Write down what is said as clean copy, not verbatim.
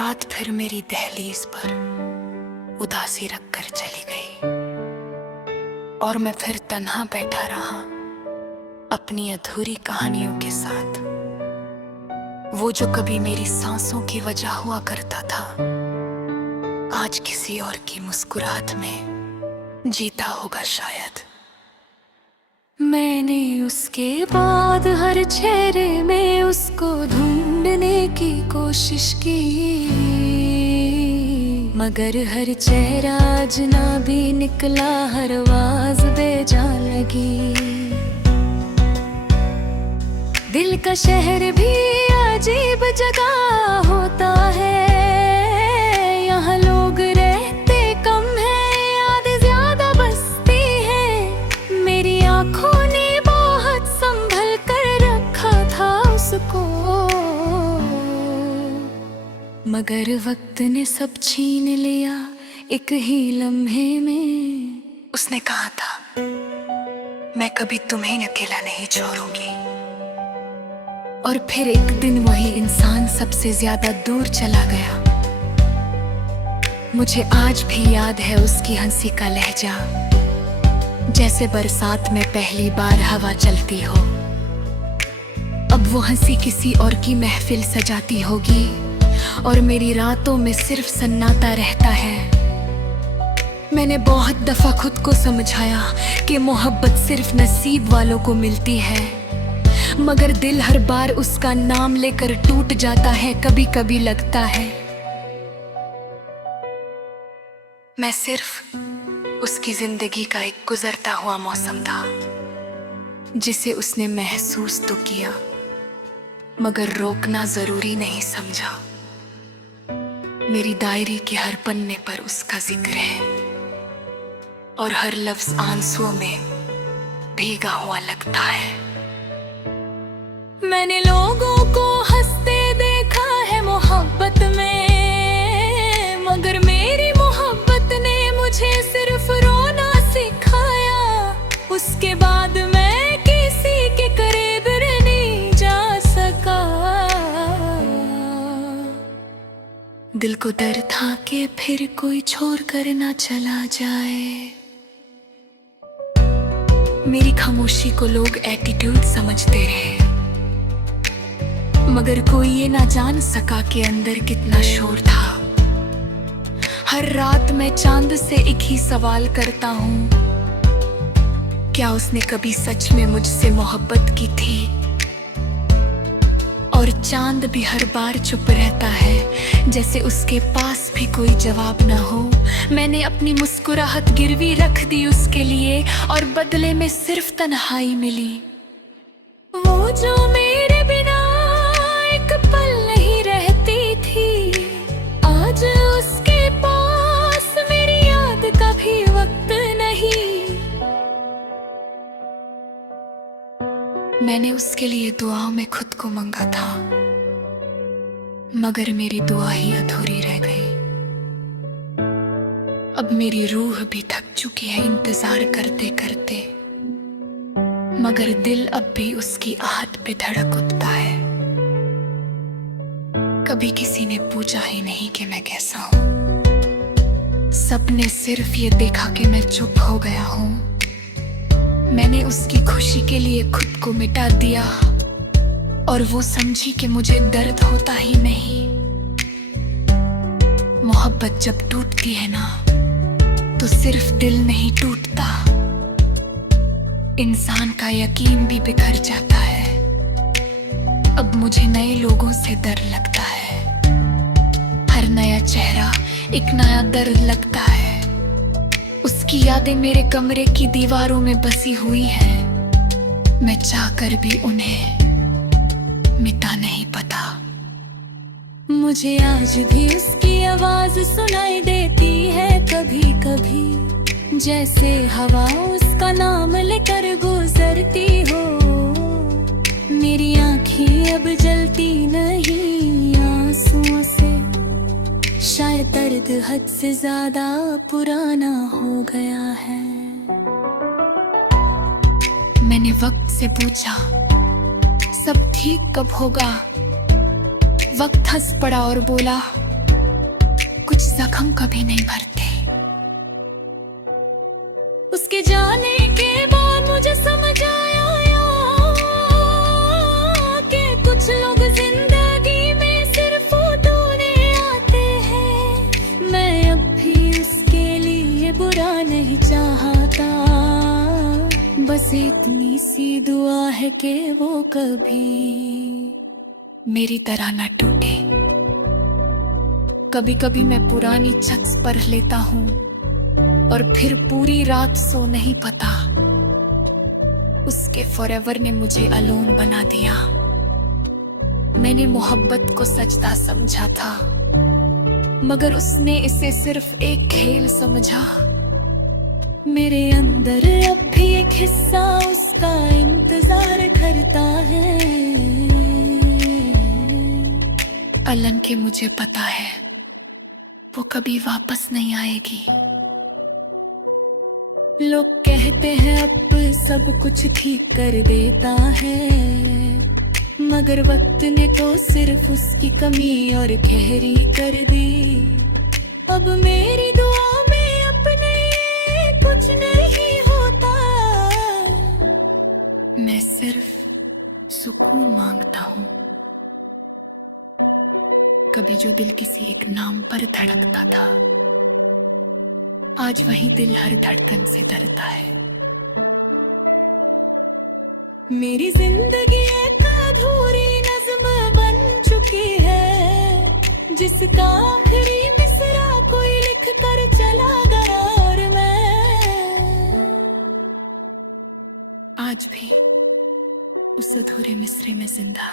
रात फिर मेरी दहलीज पर उदासी रखकर चली गई और मैं फिर तन्हा बैठा रहा अपनी अधूरी कहानियों के साथ। वो जो कभी मेरी सांसों की वजह हुआ करता था, आज किसी और की मुस्कुराहट में जीता होगा शायद। मैंने उसके बाद हर चेहरे में उसको ढूंढने की कोशिश की, मगर हर चेहरा अजनबी निकला, हर आवाज बेजान लगी। दिल का शहर भी अजीब जगह होता है, यहाँ लोग रहते कम हैं, याद ज्यादा बसती है। मेरी आंखों ने बहुत संभल कर रखा था उसको, मगर वक्त ने सब छीन लिया एक ही लम्हे में। उसने कहा था, मैं कभी तुम्हें अकेला नहीं छोड़ूंगी, और फिर एक दिन वही इंसान सबसे ज्यादा दूर चला गया। मुझे आज भी याद है उसकी हंसी का लहजा, जैसे बरसात में पहली बार हवा चलती हो। अब वो हंसी किसी और की महफिल सजाती होगी, और मेरी रातों में सिर्फ सन्नाटा रहता है। मैंने बहुत दफा खुद को समझाया कि मोहब्बत सिर्फ नसीब वालों को मिलती है, मगर दिल हर बार उसका नाम लेकर टूट जाता है। कभी कभी लगता है मैं सिर्फ उसकी जिंदगी का एक गुजरता हुआ मौसम था, जिसे उसने महसूस तो किया मगर रोकना जरूरी नहीं समझा। मेरी डायरी के हर पन्ने पर उसका जिक्र है, और हर लफ्ज आंसुओं में भीगा हुआ लगता है। मैंने लोगों को हंसते देखा है मोहब्बत में, मगर मेरी मोहब्बत ने मुझे सिर्फ रोना सिखाया। उसके बाद मैं किसी के करीब नहीं जा सका। दिल को डर था कि फिर कोई छोड़ कर ना चला जाए। मेरी खामोशी को लोग एटीट्यूड समझते रहे, मगर कोई ये ना जान सका कि अंदर कितना शोर था। हर रात मैं चांद से एक ही सवाल करता हूँ, क्या उसने कभी सच में मुझसे मोहब्बत की थी? और चांद भी हर बार चुप रहता है, जैसे उसके पास भी कोई जवाब ना हो। मैंने अपनी मुस्कुराहट गिरवी रख दी उसके लिए, और बदले में सिर्फ तन्हाई मिली। वो जो मेरे बिना एक पल नहीं रहती थी, आज उसके पास मेरी याद का भी वक्त नहीं। मैंने उसके लिए दुआओं में खुद को मांगा था, मगर मेरी दुआ ही अधूरी रह गई। अब मेरी रूह भी थक चुकी है इंतजार करते करते, मगर दिल अब भी उसकी आहट पे धड़क उठता है। कभी किसी ने पूछा ही नहीं कि मैं कैसा हूं, सबने सिर्फ ये देखा कि मैं चुप हो गया हूं। मैंने उसकी खुशी के लिए खुद को मिटा दिया, और वो समझी कि मुझे दर्द होता ही नहीं। मोहब्बत जब टूटती है ना, तो सिर्फ दिल नहीं टूटता, इंसान का यकीन भी बिखर जाता है। अब मुझे नए लोगों से डर लगता है, हर नया चेहरा एक नया दर्द लगता है। उसकी यादें मेरे कमरे की दीवारों में बसी हुई हैं, मैं चाहकर भी उन्हें मिटा नहीं पता। मुझे आज भी उसकी आवाज सुनाई देती है कभी कभी, जैसे हवा उसका नाम लेकर गुजरती हो। मेरी आंखें अब जलती नहीं आंसुओं से, शायद दर्द हद से ज्यादा पुराना हो गया है। मैंने वक्त से पूछा, सब ठीक कब होगा? वक्त हंस पड़ा और बोला, कुछ जख्म कभी नहीं भरते। उसके जाने के बाद मुझे समझ आया कि कुछ लोग जिंदगी में सिर्फ ढूंढने आते हैं। मैं अब भी उसके लिए बुरा नहीं चाहता, बस इतनी सी दुआ है कि वो कभी मेरी तरह न टूटे। कभी कभी मैं पुरानी छत पढ़ लेता हूँ और फिर पूरी रात सो नहीं पाता। उसके फॉरएवर ने मुझे अलोन बना दिया। मैंने मोहब्बत को सजदा समझा था, मगर उसने इसे सिर्फ एक खेल समझा। मेरे अंदर अब भी एक हिस्सा उसका इंतजार करता है। अलन के मुझे पता है वो कभी वापस नहीं आएगी। लोग कहते हैं अब सब कुछ ठीक कर देता है, मगर वक्त ने तो सिर्फ उसकी कमी और गहरी कर दी। अब मेरी दुआ में अपने कुछ नहीं होता, मैं सिर्फ सुकून मांगता हूँ। कभी जो दिल किसी एक नाम पर धड़कता था, आज वही दिल हर धड़कन से डरता है। मेरी जिंदगी एक अधूरी नज़्म बन चुकी है, जिसका आखिरी मिसरा कोई लिख कर चला गया और मैं आज भी उस अधूरे मिसरे में जिंदा।